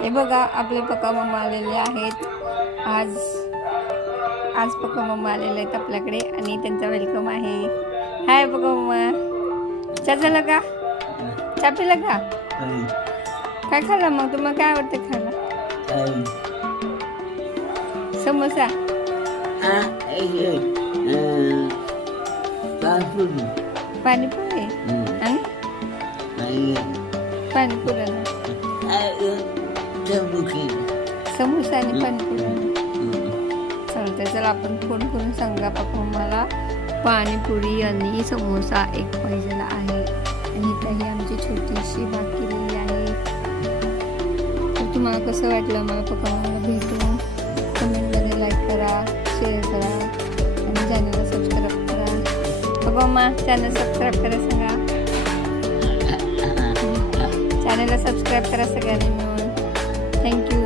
हे बघा आपले पक्का मम्मा आलेले आहेत. आज आज पक्का मम्मा आलेले आहेत आपल्याकडे आणि त्यांचा वेलकम आहे. हाय पक्का मम्मा. चहा झाला का? चहा पिला का? काय खाल्लं मग? तुम्हाला काय आवडतं खायला? समोसा. पाणीपुरी. आणि पाणीपुरी. समोसा आणि पाणीपुरी. चालतंय चला आपण फोन करून सांगा पप्पा मला. पाणीपुरी आणि समोसा एक पाहिजेला आहे. आणि काही आमची छोटीशी भात केलेली आहे. तर तुम्हाला कसं वाटलं मला पप्पा मला भेटून? कमेंटमध्ये लाईक करा शेअर करा आणि चॅनलला सबस्क्राईब करा. पप्पा मा चॅनल सबस्क्राईब करा सांगा चॅनलला सबस्क्राईब करा सगळ्यांनी Thank you.